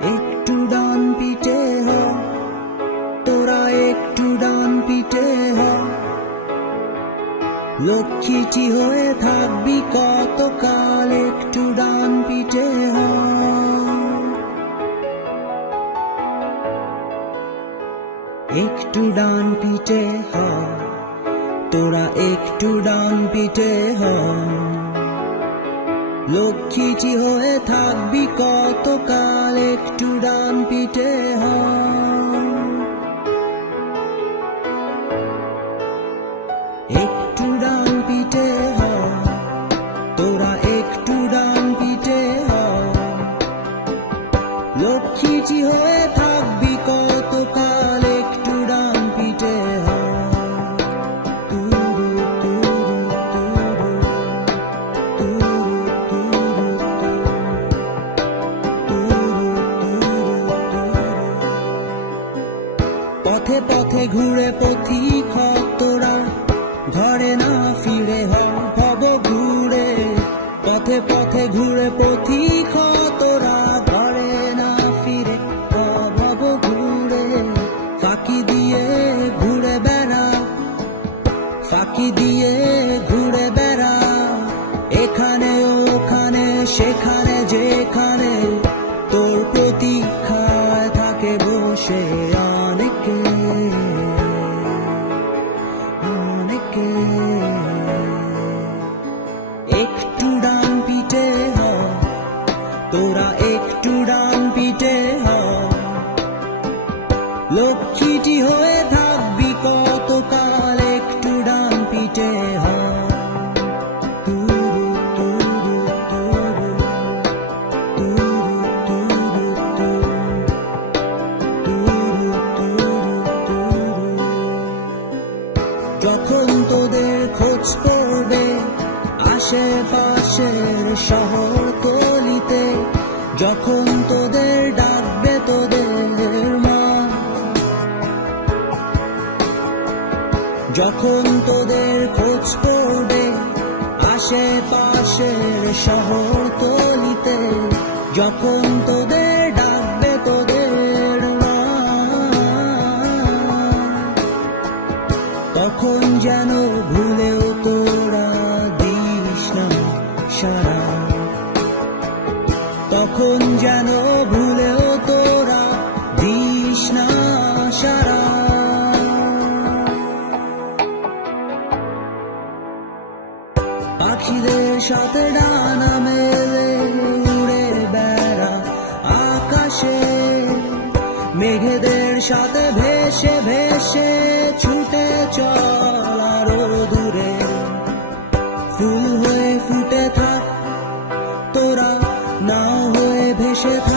একটু ডান পিঠে হ, তোরা একটু ডান পিঠে হ। লক্ষ্মীটি হয়ে থাকবি কতকাল, একটু ডান পিঠে হ। একটু ডান পিঠে হ, তোরা একটু ডান পিঠে হ। লক্ষ্মীটি হয়ে থাকবি কতকাল, একটু ডান পিঠে হ। একটু ডান পিঠে হ, তোরা একটু ডান পিঠে হ। লক্ষ্মীটি হয়ে থাকবি কতকাল, একটু ডান পিঠে হ। পথে পথে ঘুরে পথিক হ তোরা, ঘরে না ফিরে হ ভব ঘুরে। পথে পথে ঘুরে পথিক হ তোরা, ঘরে না ফিরে হ ভব ঘুরে। ফাঁকি দিয়ে ঘুরে বেড়া, ফাঁকি দিয়ে ঘুরে বেড়া। এখানে ওখানে সেখানে যেখানে, তোর প্রতীক্ষায় থাকে বসে অনেকে অনেকে। একটু ডান পিঠে হ, তোরা একটু ডান পিঠে হ। লক্ষ্মীটি হয়ে থাকবি কতকাল, একটু ডান পিঠে হ। যখন তোদের খোঁজ পড়বে আশেপাশের শহর গলিতে, যখন তোদের ডাকবে তোদের মা, যখন তোদের খোঁজ পড়বে আশেপাশের শহর গলিতে, যখন তোদের ডাকবে তোদের মা, তখন যেন ভুলেও তোরা দিস না সারা। তখন যেন ভুলেও তোরা দিস না সারা। পাখিদের সাথে ডানা মেলে উড়ে বেড়া আকাশে, মেঘেদের সাথে ভেসে ভেসে ছুটে চল আরো দূরে। ফুল হয়ে ফুটে থাক তোরা, নাও হয়ে ভেসে থাক।